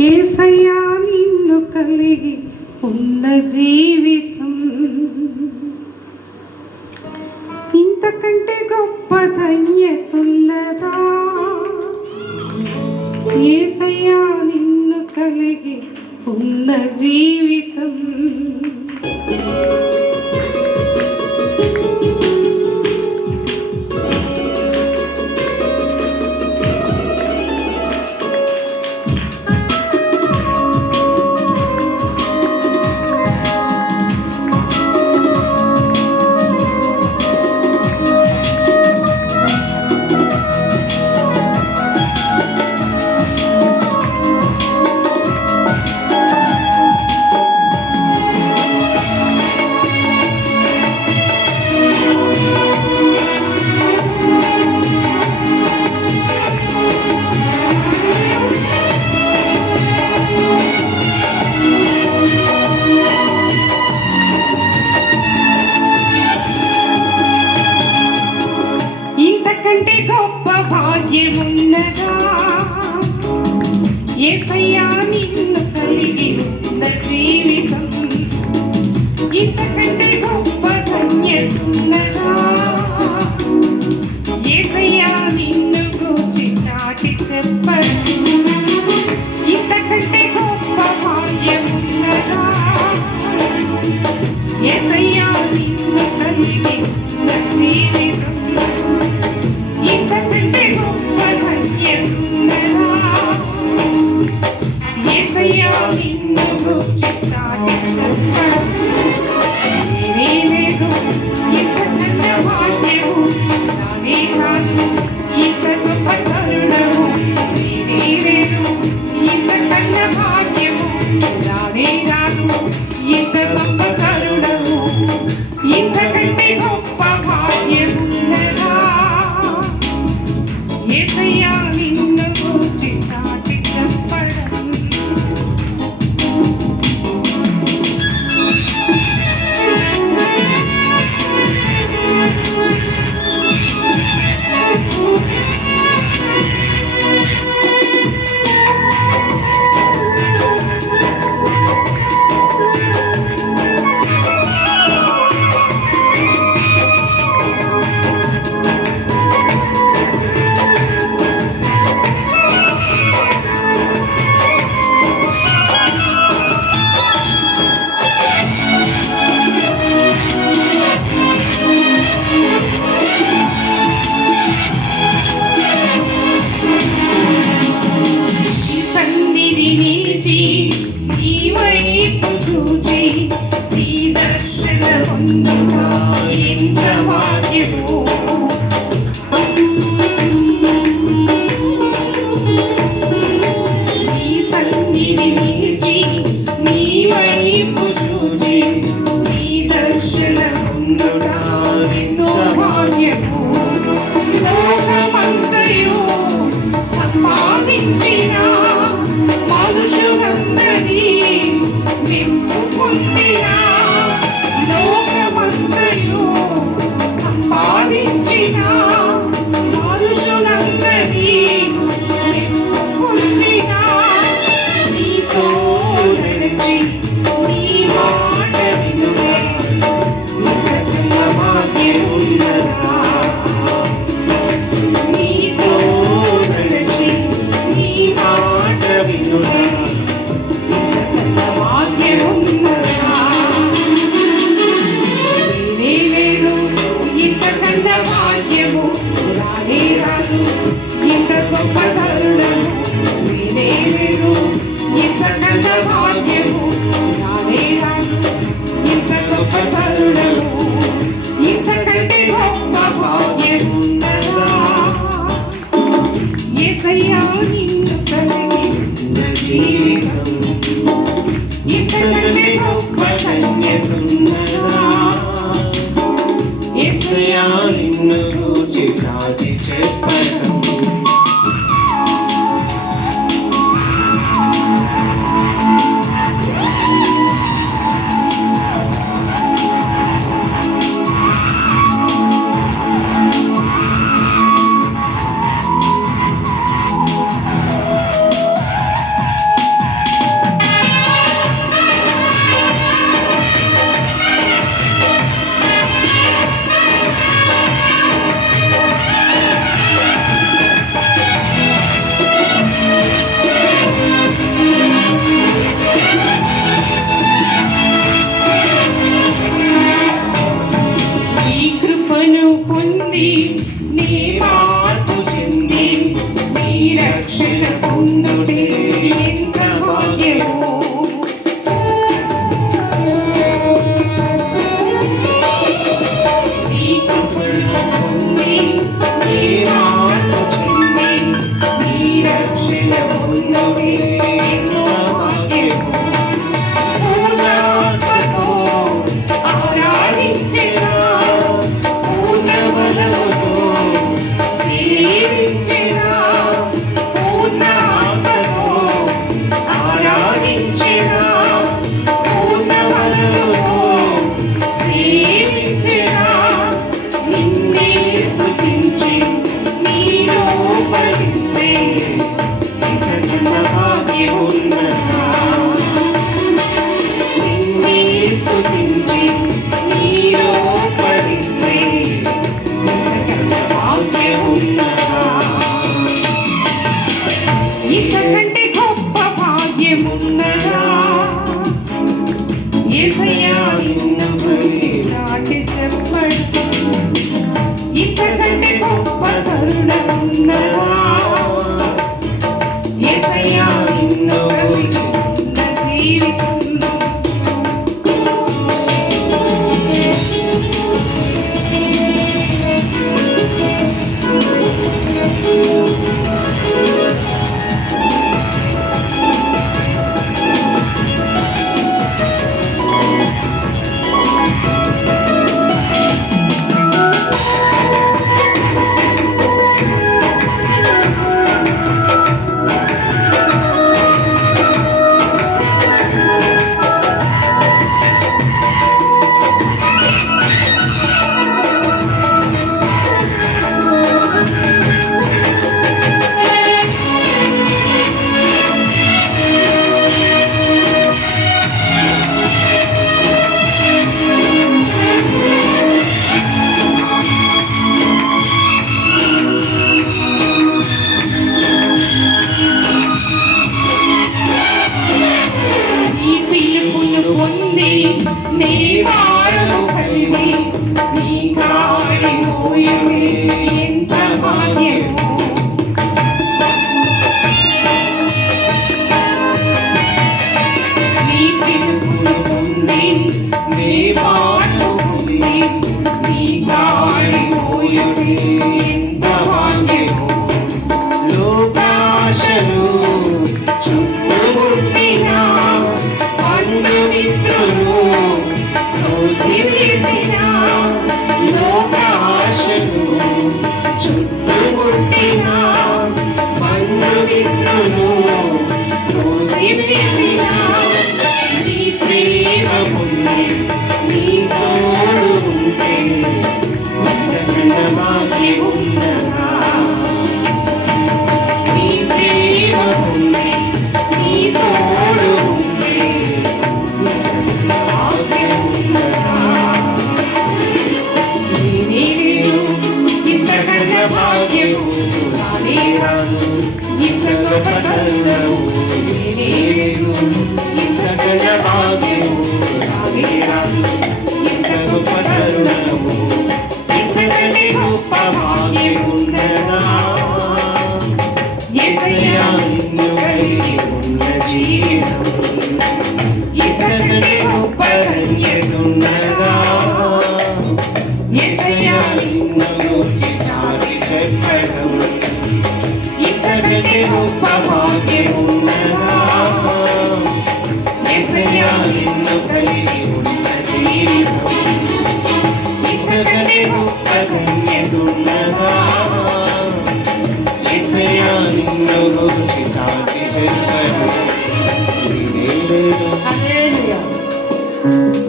యేసయ్యా నిన్ను కలిగి ఉన్న జీవితం ఇంతకంటే గొప్ప ధన్యతున్నదా? యేసయ్యా నిన్ను కలిగి ఉన్న జీవితం ఇంతకంటే గొప్ప భాగ్యమున్నదా? యేసయ్యా నిన్ను కలిగి ఉన్న జీవితం ఇంతకంటే గొప్ప ధన్యతున్నదా? యేసయ్యా నిన్ను గూర్చి చాటి చెప్పడం ఇంతకంటే గొప్ప భాగ్యమున్నదా? యేసయ్యా నిన్ను కలిగి ఉన్న జీవితం ఇంతకంటే గొప్ప ధన్యతున్నదా? యేసయ్యా నిన్ను గూర్చి చాటి చెప్పడం నేనే లేదు ఇంతకన్నా భాగ్యము నానే కాదు ఇంత గొప్ప తరుణము నేనే లేదు ఇంతకన్నా భాగ్యము నానే కాదు ఇంత గొప్ప తరుణము ఇంతకంటే గొప్ప భాగ్యమున్నదా? యేసయ్యా నిన్ను గూర్చి చాటి చెప్పడం నిన్ను గూర్చి చాటి చెప్పడం భాగ్యం ఉన్నదా నిన్నే స్తుతించి నీలో ఫలిస్తే భాగ్యం ఉన్నదా ఇంతకంటే గొప్ప భాగ్యం ఉన్నదా యేసయ్యా నిన్ను గురించి చాటి చెప్పడం ఇంతకంటే గొప్ప కరుణ ఉన్నదా యేసయ్యా నిన్ను గురించి ఉన్న జీవితంలో పొంది నీ వారము కలిగి నీ కాడి మోయమే ఎంత భాగ్యము నీ పిలుపును పొంది నీ పాటు పొంది నీ కాడి మోయమే ఎంత భాగ్యము లోకాశను చుట్టుముట్టిన బంధుమిత్రులు తోసివేసిన లోకాశను చుట్టుముట్టిన బంధుమిత్రులు తోసివేసిన నీ ప్రేమ పొంది నీ తోడు ఉంటే ఇంతకన్నా భాగ్యం ఉన్నదా నీ ప్రేమ పొంది నీ తోడు ఉంటే ఇంతకన్నా భాగ్యం ఉన్నదా నీవేను ఇంతకన్నా భాగ్యము రానే రాను ఇంత గొప్ప కరుణవు నీవేను ఇంతకన్నా భాగ్యము రానే రాను ఇంత గొప్ప కరుణవు ఇంతకంటే గొప్ప భాగ్యం ఉన్నదా యేసయ్యా నిన్ను కలిగి ఉన్న జీవితం ఇంతకంటే గొప్ప ధన్యత ఉన్నదా యేసయ్యా నిన్ను గూర్చి చాటి చెప్పడం ఇంతకంటే గొప్ప భాగ్యం ఉన్నదా యేసయ్యా నిన్ను కలిగి ఉన్న జీవితం ఇంతకంటే గొప్ప ధన్యత ఉన్నదా యేసయ్యా నిన్ను గూర్చి చాటి చెప్పడం